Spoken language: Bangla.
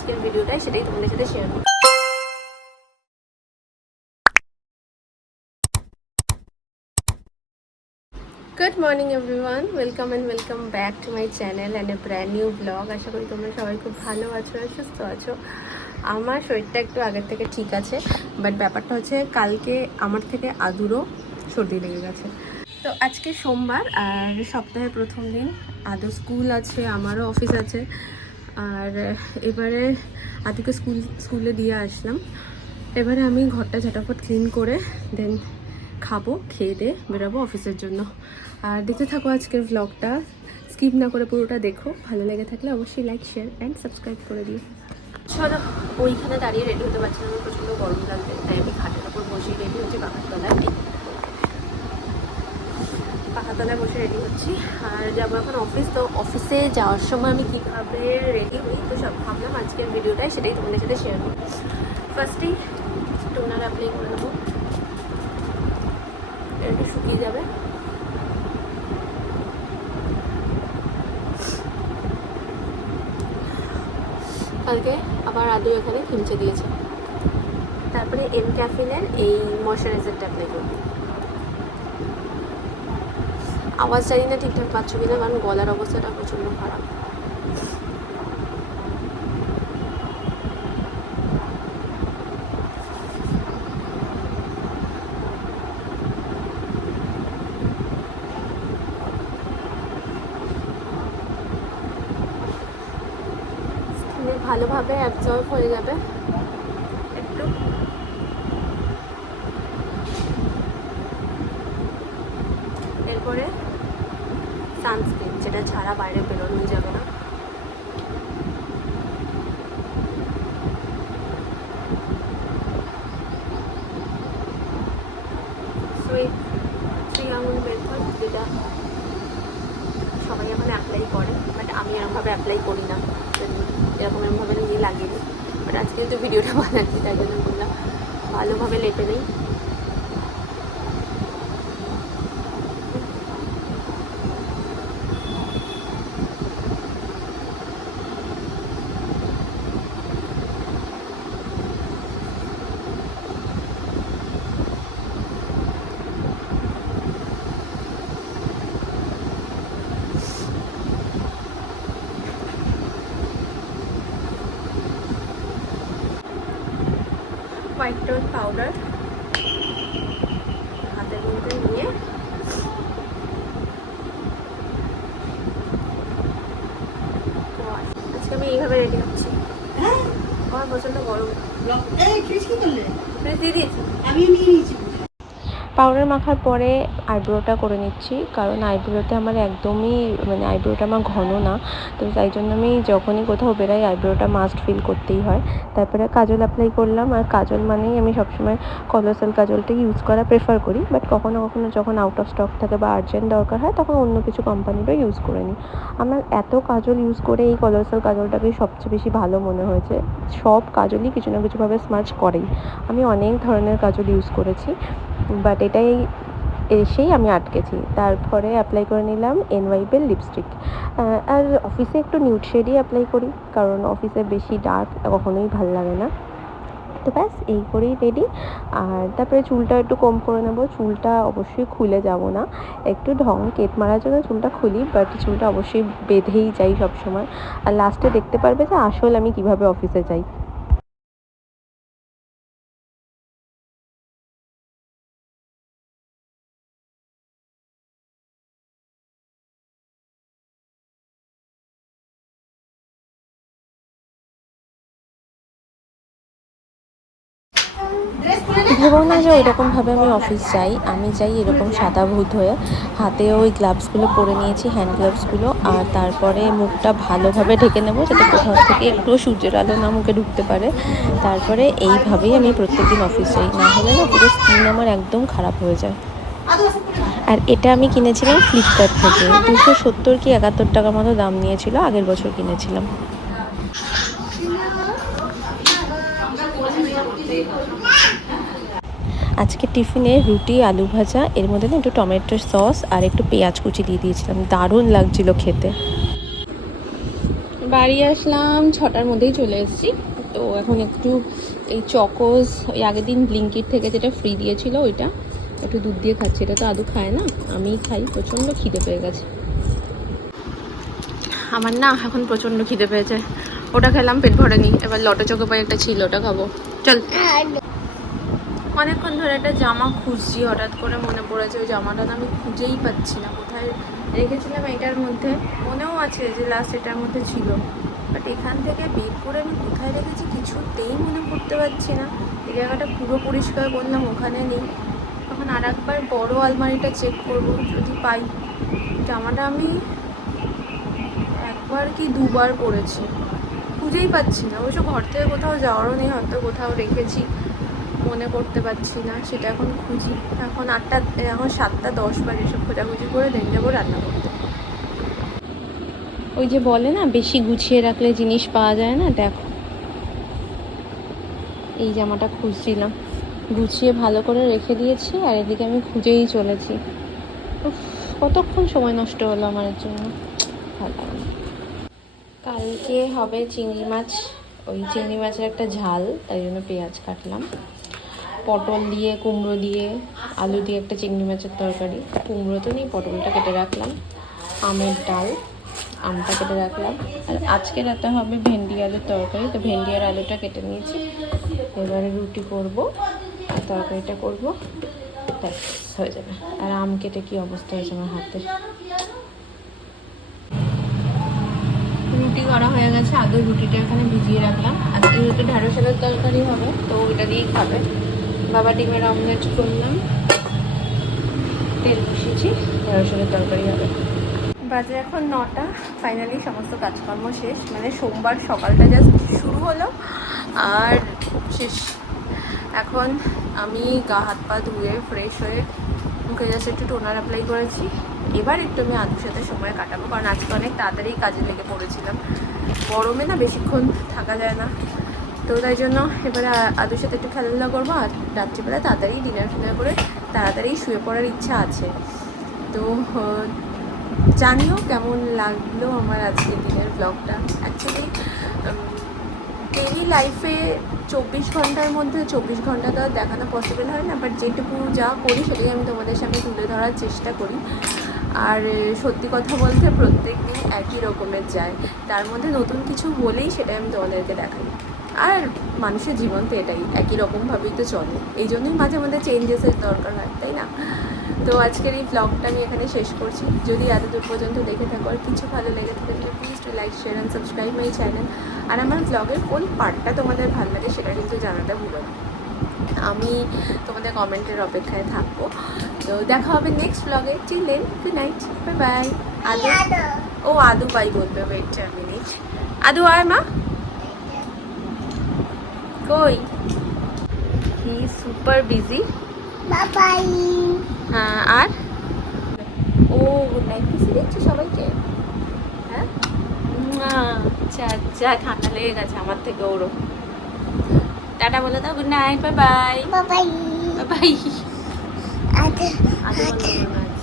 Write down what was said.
আজকের ভিডিওটাই, সেটাই তোমাদের সাথে শেয়ার করব। Good morning everyone, welcome and welcome back to my channel and a brand new blog. আশা করি তোমরা সবাই খুব ভালো আছো আর সুস্থ আছো। আমার শরীরটা একটু আগের থেকে ঠিক আছে, বাট ব্যাপারটা হচ্ছে কালকে আমার থেকে আদুরও সর্দি লেগে গেছে। তো আজকে সোমবার আর সপ্তাহের প্রথম দিন, আদৌ স্কুল আছে, আমারও অফিস আছে। আর এবারে আদুকে স্কুলে দিয়ে আসলাম। এবারে আমি ঘরটা ঝটাফট ক্লিন করে দেন খাবো, খেয়ে দিয়ে বেরোবো অফিসের জন্য। আর দেখতে থাকো আজকের ভ্লগটা, স্কিপ না করে পুরোটা দেখো। ভালো লেগে থাকলে অবশ্যই লাইক, শেয়ার অ্যান্ড সাবস্ক্রাইব করে দিও। চলো, ওইখানে দাঁড়িয়ে রেডি হতে পারছি না, আমার প্রচণ্ড গরম লাগবে, তাই আমি খাটের ওপর বসেই রেডি হচ্ছি। পাখাতলায় বসে রেডি হচ্ছি আর যাবো এখন অফিস। তো অফিসে যাওয়ার সময় আমি কীভাবে রেডি হই, তো সব ভাবলাম আজকের ভিডিওটাই, সেটাই তোমাদের সাথে শেয়ার করি। ফার্স্টেই টোনার অ্যাপ্লাই করে নেবো, একটু শুকিয়ে যাবে। কালকে আবার আদু এখানে কিনচে দিয়েছে। তারপরে এম ক্যাফিনের এই ময়শ্চারাইজারটা অ্যাপ্লাই করবো। আওয়াজ জানি না ঠিকঠাক পাচ্ছ কিনা, কারণ গলার অবস্থাটা প্রচণ্ড খারাপ। ভালোভাবে অ্যাবজর্ব হয়ে যাবে একটু। এরপরে সানস্ক্রিন, যেটা ছাড়া বাইরে বেরোনোই যাবে না। থ্রি আঙুল মেথড, যেটা সবাই এখন অ্যাপ্লাই করে, বাট আমি এরকমভাবে অ্যাপ্লাই করি না, এরকমভাবে নিয়ে লাগিয়ে নিই। বাট আজকে যেহেতু ভিডিওটা বানাচ্ছি তাই জন্য বললাম ভালোভাবে লেপে নিই। হোয়াইট টোন পাউডার হাতের মধ্যে নিয়ে আজকে আমি এইভাবে রেডি হচ্ছি। আমার প্রচন্ড গরম, ফ্রিজ দিয়ে দিয়েছি, আমি নিয়ে নিয়েছি। পাউডার মাখার পরে আইব্রোটা করে নিচ্ছি, কারণ আইব্রোতে আমার একদমই আইব্রোটা আমার ঘন না, তো তাই জন্য আমি যখনই কোথাও বেরাই আইব্রোটা মাস্ট ফিল করতেই হয়। তারপরে কাজল অ্যাপ্লাই করলাম, আর কাজল মানেই আমি সবসময় কলোসাল কাজলটা ইউজ করা প্রেফার করি, বাট কখনো কখনো যখন আউট অফ স্টক থাকে বা আর্জেন্ট দরকার হয় তখন অন্য কিছু কোম্পানিরও ইউজ করে নিই। আমার এত কাজল ইউজ করে এই কলোসাল কাজলটাকেই সবচেয়ে বেশি ভালো মনে হয়েছে। সব কাজলই কিছু না কিছুভাবে স্মাচ করেই, আমি অনেক ধরনের কাজল ইউজ করেছি, বাট এটাই এসেই আমি আটকেছি। তারপরে অ্যাপ্লাই করে নিলাম এনওয়াইবেল লিপস্টিক। আর অফিসে একটু নিউড শেডই অ্যাপ্লাই করি, কারণ অফিসে বেশি ডার্ক কখনোই ভালো লাগে না। তো ব্যাস এই করেই রেডি। আর তারপরে চুলটা একটু কম করে নেবো, চুলটা অবশ্যই খুলে যাব না, একটু ঢং কেট মারার জন্য চুলটা খুলি, বাট চুলটা অবশ্যই বেঁধেই যাই সবসময়। আর লাস্টে দেখতে পারবে যে আসল আমি কিভাবে অফিসে যাই। ভেবো না যে ওইরকমভাবে আমি অফিস যাই, আমি যাই এরকম সাদা ভূত হয়ে। হাতে ওই গ্লাভসগুলো পরে নিয়েছি, হ্যান্ড গ্লাভসগুলো, আর তারপরে মুখটা ভালোভাবে ঢেকে নেবো যাতে কোথাও থেকে একটু সূর্যের আলো না মুখে ঢুকতে পারে। তারপরে এইভাবেই আমি প্রত্যেকদিন অফিস যাই, না হলে না পুরো স্কিন আমার একদম খারাপ হয়ে যায়। আর এটা আমি কিনেছিলাম ফ্লিপকার্ট থেকে, 270 কি 71 টাকা মতো দাম নিয়েছিল, আগের বছর কিনেছিলাম। আজকে টিফিনে রুটি, আলু ভাজা, এর মধ্যে না একটু টমেটোর সস আর একটু পেঁয়াজ কুচি দিয়ে দিয়েছিলাম, দারুণ লাগছিল খেতে। বাড়ি আসলাম 6টার মধ্যেই চলে এসেছি। তো এখন একটু এই চকোস, ওই আগের দিন ব্লিঙ্কিট থেকে যেটা ফ্রি দিয়েছিল ওইটা একটু দুধ দিয়ে খাচ্ছি। এটা তো আদৌ খায় না, আমিই খাই। প্রচণ্ড খিদে পেয়ে গেছে আমার না, এখন প্রচণ্ড খিদে পেয়েছে। ওটা খেলাম, পেট ভরেনি। এবার লটো চোখে পাই একটা ছিল, ওটা খাবো। চল। অনেকক্ষণ ধরে একটা জামা খুঁজছি, হঠাৎ করে মনে পড়েছে ওই জামাটা না আমি খুঁজেই পাচ্ছি না। কোথায় রেখেছিলাম এটার মধ্যে, মনেও আছে যে লাস্ট এটার মধ্যে ছিল, বাট এখান থেকে বের করে আমি কোথায় রেখেছি কিছুতেই মনে করতে পারছি না। এই জায়গাটা পুরো পরিষ্কার করলাম, ওখানে নেই। তখন আর একবার বড়ো আলমারিটা চেক করবো যদি পাই। জামাটা আমি একবার কি দুবার পরেছি, খুঁজেই পাচ্ছি না। অবশ্য ঘর থেকে কোথাও যাওয়ারও নেই, হয়তো কোথাও রেখেছি, মনে করতে পারছি না। সেটা এখন খুঁজি। এখন 7টা 10 বাজে, এসব খোঁজাখুঁজি করে দেন যাবো রান্না করতে। ওই যে বলে না, বেশি গুছিয়ে রাখলে জিনিস পাওয়া যায় না। দেখো, এই জামাটা খুঁজছিলাম, গুছিয়ে ভালো করে রেখে দিয়েছি, আর এদিকে আমি খুঁজেই চলেছি। কতক্ষণ সময় নষ্ট হলো আমার জন্য, ভালো লাগে না। কালকে হবে চিংড়ি মাছ, ওই চিংড়ি মাছের একটা ঝাল, তাই জন্য পেঁয়াজ কাটলাম। পটল দিয়ে, কুমড়ো দিয়ে, আলু দিয়ে একটা চিংড়ি মাছের তরকারি। কুমড়ো তো নেই, পটলটা কেটে রাখলাম। আমের ডাল, আমটা কেটে রাখলাম। আর আজকে রাতে হবে ভেন্ডি আলুর তরকারি, তো ভেন্ডি আর আলুটা কেটে নিয়েছি। এবারে রুটি করব আর তরকারিটা করব, ব্যাস হয়ে যাবে। আর আম কেটে কি অবস্থা হয়েছে আমার হাতে। রুটি করা হয়ে গেছে, আগে রুটিটা এখানে ভিজিয়ে রাখলাম। আজকে রুটি ঢ্যাঁড়স আলুর তরকারি হবে, তো ওইটা দিয়েই খাবে। বাবা ডিমের অমলেট করলাম, তেল বসিয়েছি, ঢ্যাঁড়স আলুর তরকারি হবে। বাজে এখন 9টা। ফাইনালি সমস্ত কাজকর্ম শেষ, মানে সোমবার সকালটা জাস্ট শুরু হলো আর শেষ। এখন আমি গা হাত পা ধুয়ে ফ্রেশ হয়ে মুখে জাস্ট একটু টোনার অ্যাপ্লাই করেছি। এবার একটু আমি আদুর সাথে সময় কাটাবো, কারণ আজকে অনেক তাড়াতাড়ি কাজে লেগে পড়েছিলাম। গরমে না বেশিক্ষণ থাকা যায় না, তো তাই জন্য এবারে আদুর সাথে একটু খেলাধুলা করবো। আর রাত্রিবেলা তাড়াতাড়ি ডিনার ফিনার করে তাড়াতাড়ি শুয়ে পড়ার ইচ্ছা আছে। তো জানিও কেমন লাগলো আমার আজকের দিনের ব্লগটা। অ্যাকচুয়ালি ডেইলি লাইফে 24 ঘন্টার মধ্যে 24 ঘন্টা তো আর দেখানো পসিবল হয় না, বাট যেটুকু যা করি সেটাই আমি তোমাদের সামনে তুলে ধরার চেষ্টা করি। আর সত্যি কথা বলতে প্রত্যেক দিন একই রকমের যায়, তার মধ্যে নতুন কিছু বলেই সেটাই আমি তোমাদেরকে দেখাই। আর মানুষের জীবন তো এটাই, একই রকমভাবেই তো চলে, এই জন্যই মাঝে মাঝে চেঞ্জেসের দরকার হয়, তাই না? তো আজকের এই ব্লগটা আমি এখানে শেষ করছি। যদি এত দূর পর্যন্ত দেখে থাকো আর কিছু ভালো লেগে থাকে তাহলে please to like, share and subscribe my channel. আর আমার ব্লগের কোন পার্টটা তোমাদের ভালো লাগে সেটা কিন্তু জানাতে ভুলো না, আমি তোমাদের কমেন্টের অপেক্ষায় থাকবো। তো দেখা হবে নেক্সট ব্লগে। Till then, good night, bye bye. আদু, ও আদু বাই বলবে, ওয়েট আ মিনিট। আদু আয় মা, কই? হি সুপার বিজি, বাই। হ্যাঁ, আর ও গুড নাইট কিসে দিচ্ছ সবাইকে? হ্যাঁ, আচ্ছা আচ্ছা, ঠান্ডা লেগে গেছে আমার থেকে ওরও। টাটা বলে দাও, good night, bye by, by bye. আদু বললো গুড নাইট।